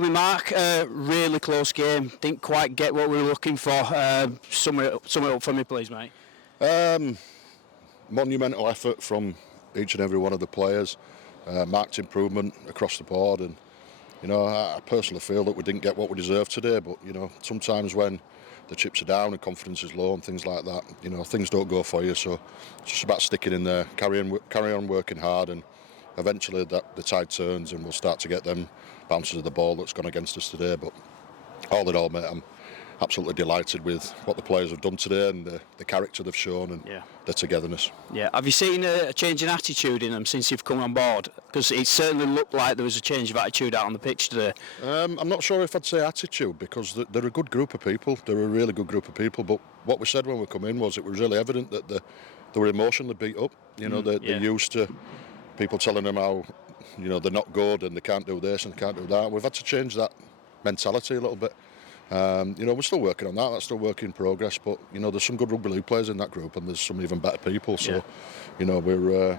With Mark, really close game. Didn't quite get what we were looking for. Sum it up for me, please, mate. Monumental effort from each and every one of the players. Marked improvement across the board, and I personally feel that we didn't get what we deserved today. But sometimes when the chips are down and confidence is low and things like that, things don't go for you. So it's just about sticking in there, carry on working hard, and eventually the tide turns and we'll start to get them bounces of the ball that's gone against us today. But all in all, mate, I'm absolutely delighted with what the players have done today and the character they've shown and their togetherness. Yeah. Have you seen a change in attitude in them since you've come on board? Because it certainly looked like there was a change of attitude out on the pitch today. I'm not sure if I'd say attitude, because they're a good group of people. They're a really good group of people. But what we said when we come in was it was really evident that they were emotionally beat up. They're used to people telling them how they're not good and they can't do this and they can't do that. We've had to change that mentality a little bit. We're still working on that. That's still work in progress. But there's some good rugby league players in that group, and there's some even better people. So, we're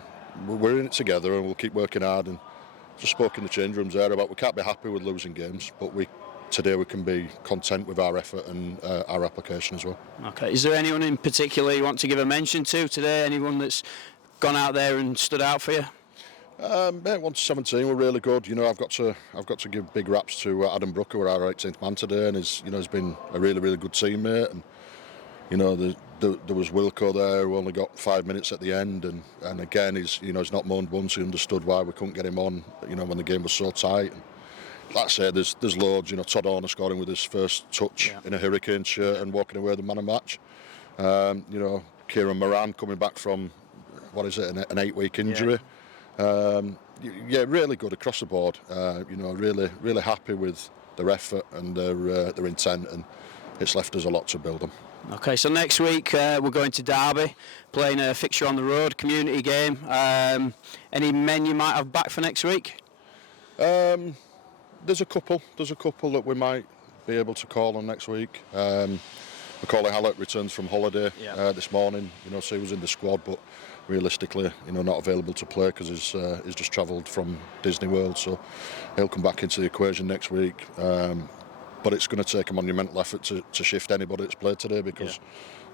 in it together, and we'll keep working hard. And just spoke in the change rooms there about we can't be happy with losing games, but today we can be content with our effort and our application as well. Okay. Is there anyone in particular you want to give a mention to today? Anyone that's gone out there and stood out for you? 1 to 17 were really good. I've got to give big raps to Adam Brooker, our 18th man today, and he's been a really, really good teammate. And there was Wilco there who only got 5 minutes at the end, and again he's not moaned once. He understood why we couldn't get him on. when the game was so tight. And like I say, there's loads. Todd Horner scoring with his first touch in a Hurricane shirt and walking away with the man of match. Kieran Moran coming back from an 8-week injury. Really good across the board. Really, really happy with their effort and their intent, and it's left us a lot to build on. Okay, so next week we're going to Derby, playing a fixture on the road, community game. Any men you might have back for next week? There's a couple that we might be able to call on next week. Macaulay Hallett returns from holiday this morning. So he was in the squad, but realistically, not available to play because he's just travelled from Disney World. So he'll come back into the equation next week. But it's going to take a monumental effort to shift anybody that's played today, because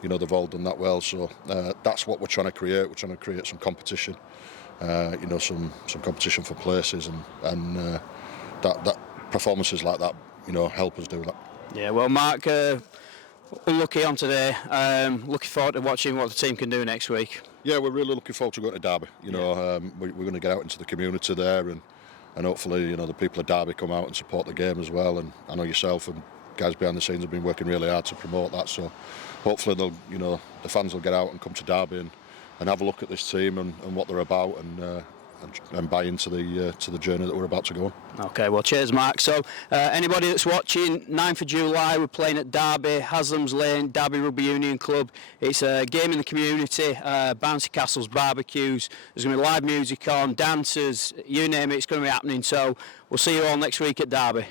they've all done that well. So that's what we're trying to create. We're trying to create some competition. Some competition for places, and that performances like that help us do that. Yeah, well, Mark, lucky on today. Looking forward to watching what the team can do next week. Yeah, we're really looking forward to going to Derby. We're going to get out into the community there, and hopefully the people of Derby come out and support the game as well. And I know yourself and guys behind the scenes have been working really hard to promote that. So hopefully the fans will get out and come to Derby and have a look at this team and what they're about, and buy into the journey that we're about to go on. Okay, well, cheers, Mark. So anybody that's watching, 9th of July, we're playing at Derby, Haslam's Lane, Derby Rugby Union Club. It's a game in the community, bouncy castles, barbecues. There's going to be live music on, dancers, you name it, it's going to be happening. So we'll see you all next week at Derby.